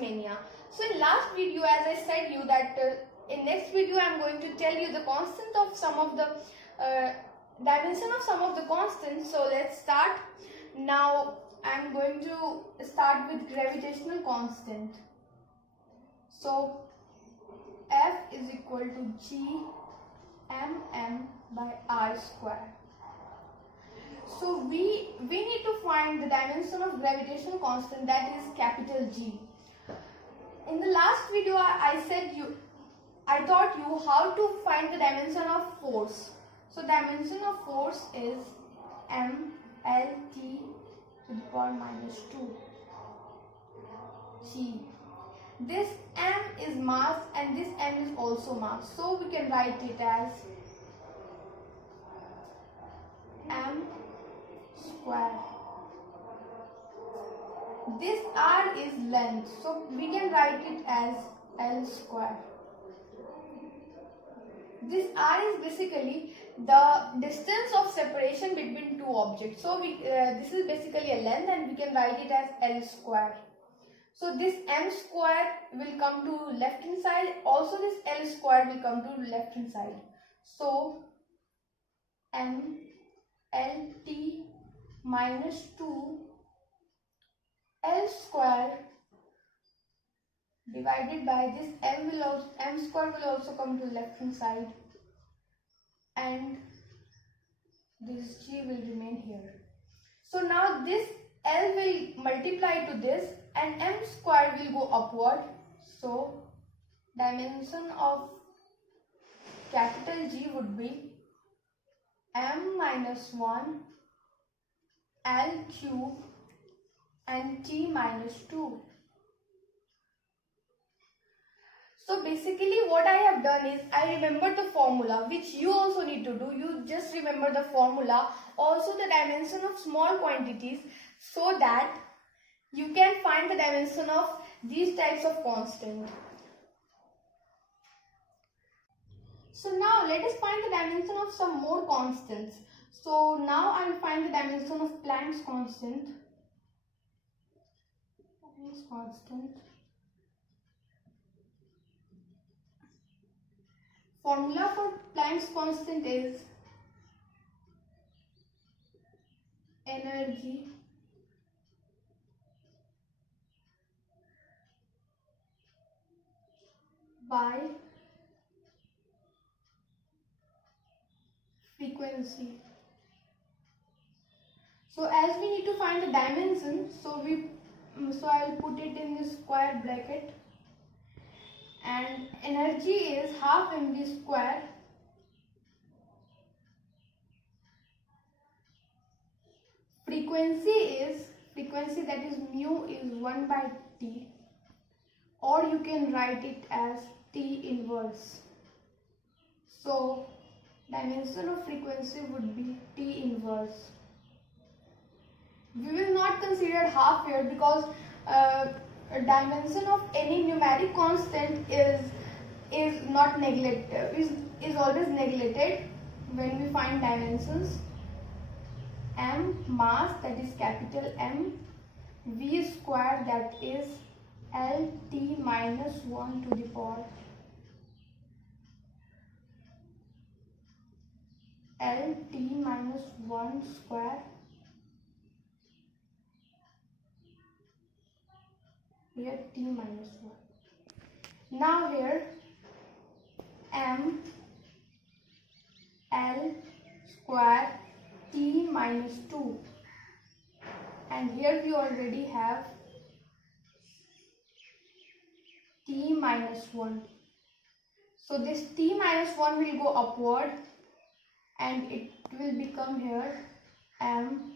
mania. So in last video, as I said you that in next video I am going to tell you the constant of some of the dimension of some of the constants. So let's start. Now I am going to start with gravitational constant. So F is equal to G mm by r square. So we need to find the dimension of gravitational constant, that is capital G. In the last video I taught you how to find the dimension of force. So dimension of force is m L T to the power minus 2 G. This m is mass and this m is also mass. So we can write it as m square. This r is length, so we can write it as L square. This r is basically the distance of separation between two objects. So this is basically a length and we can write it as L square. So this m square will come to left hand side. Also this L square will come to left hand side. So m L T minus 2 L square divided by this m square will also come to left hand side, and this G will remain here. So now this L will multiply to this and m square will go upward. So dimension of capital G would be m minus 1 L cube and T minus 2. So basically what I have done is I remember the formula, which you also need to do. You just remember the formula, also the dimension of small quantities, so that you can find the dimension of these types of constant. So now let us find the dimension of some more constants. So now I will find the dimension of Planck's constant. Planck's constant. Formula for Planck's constant is energy by frequency. So as we need to find the dimension, so I will put it in the square bracket, and energy is half mv square frequency that is mu is 1 by t, or you can write it as T inverse. So dimension of frequency would be T inverse. We will not consider half here because a dimension of any numeric constant is not neglected, is always neglected when we find dimensions. M mass, that is capital M, V square, that is L T minus 1 to the power L T minus 1 square, here T minus 1. Now here M L square T minus 2, and here we already have T minus 1. So this T minus 1 will go upward and it will become here M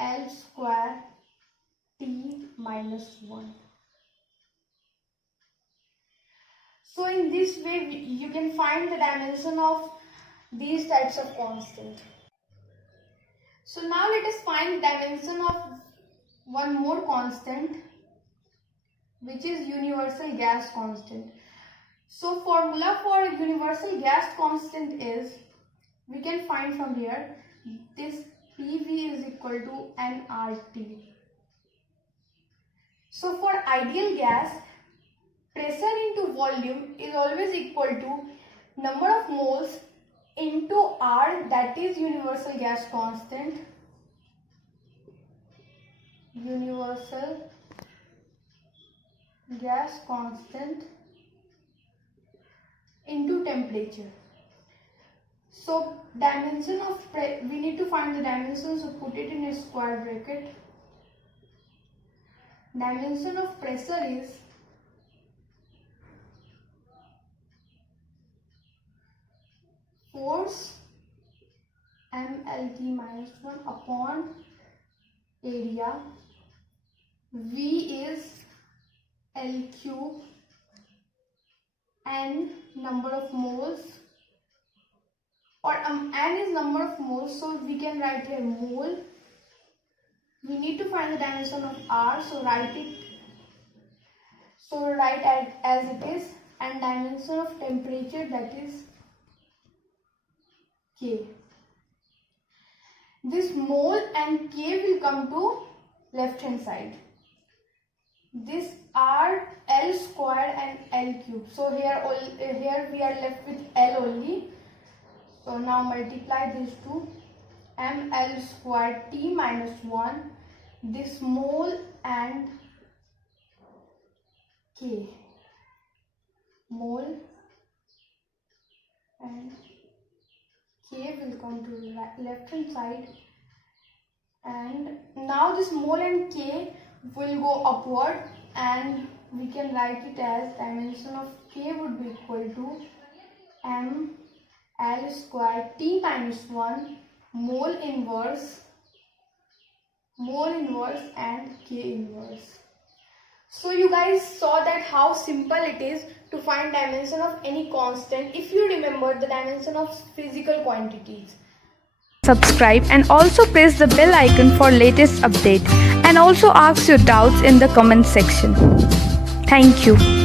L square T minus 1. So in this way you can find the dimension of these types of constant. So now let us find the dimension of one more constant, which is universal gas constant. So formula for universal gas constant is, we can find from here, this PV is equal to nRT. So for ideal gas, pressure into volume is always equal to number of moles into R, that is universal gas constant. Universal gas constant into temperature. So dimension of we need to find the dimension, so put it in a square bracket. Dimension of pressure is force mLT minus 1 upon area. V is L cube, N number of moles, or N is number of moles, so we can write here mole. We need to find the dimension of R, so write it. So write it as it is, and dimension of temperature, that is K. This mole and K will come to left hand side. This R, L square and L cube. So here we are left with L only. So now multiply these two. mL square T minus 1. This mole and K. Mole and K will come to left hand side. And now this mole and K will go upward, and we can write it as dimension of K would be equal to mL square T minus 1 mole inverse and K inverse. So you guys saw that how simple it is to find dimension of any constant if you remember the dimension of physical quantities. Subscribe and also press the bell icon for latest update, and also ask your doubts in the comment section. Thank you.